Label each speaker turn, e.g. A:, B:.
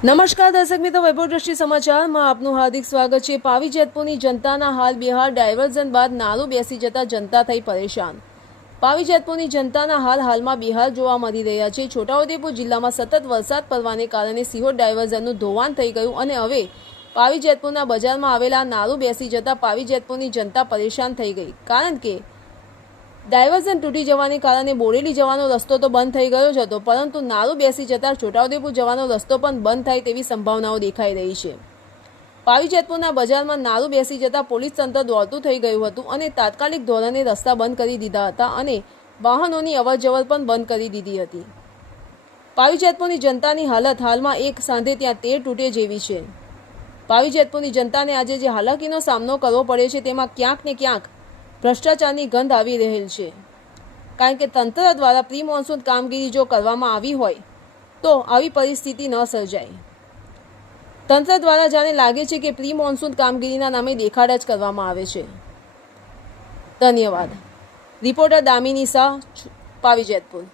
A: નમસ્કાર દર્શક મિત્રો, વૈભવ દ્રષ્ટિ સમાચારમાં આપનું હાર્દિક સ્વાગત છે. પાવી જેતપુરની જનતાના હાલ બિહાર ડાયવર્ઝન બાદ નાળું બેસી જતા જનતા થઈ પરેશાન. પાવી જેતપુરની જનતાના હાલ હાલમાં બિહાર જોવા મળી રહ્યા છે. છોટાઉદેપુર જિલ્લામાં સતત વરસાદ પડવાને કારણે સિહોર ડાયવર્ઝનનું ધોવાણ થઈ ગયું અને હવે પાવી જેતપુરના બજારમાં આવેલા નાળું બેસી જતા પાવી જેતપુરની જનતા પરેશાન થઈ ગઈ. કારણ કે ડાયવર્ઝન તૂટી જવાને કારણે બોરેલી જવાનો રસ્તો તો બંધ થઈ ગયો જ હતો, પરંતુ નારું બેસી જતાં છોટાઉદેપુર જવાનો રસ્તો પણ બંધ થાય તેવી સંભાવનાઓ દેખાઈ રહી છે. પાવીજેતપુરના બજારમાં નારું બેસી જતાં પોલીસ તંત્ર દોડતું થઈ ગયું હતું અને તાત્કાલિક ધોરણે રસ્તા બંધ કરી દીધા હતા અને વાહનોની અવરજવર પણ બંધ કરી દીધી હતી. પાવીજેતપુરની જનતાની હાલત હાલમાં એક સાંધે ત્યાં તેર તૂટે જેવી છે. પાવીજેતપુરની જનતાને આજે જે હાલાકીનો સામનો કરવો પડે છે તેમાં ક્યાંક ને ક્યાંક ભ્રષ્ટાચારની ગંધ આવી રહેલ છે. કારણ કે તંત્ર દ્વારા પ્રી મોન્સૂન કામગીરી જો કરવામાં આવી હોય, તો આવી પરિસ્થિતિ ન સર્જાય. તંત્ર દ્વારા જાણે લાગે છે કે પ્રી મોન્સૂન કામગીરીના નામે દેખાડ જ કરવામાં આવે છે. ધન્યવાદ. રિપોર્ટર દામિની શાહ પાવી જેતપુર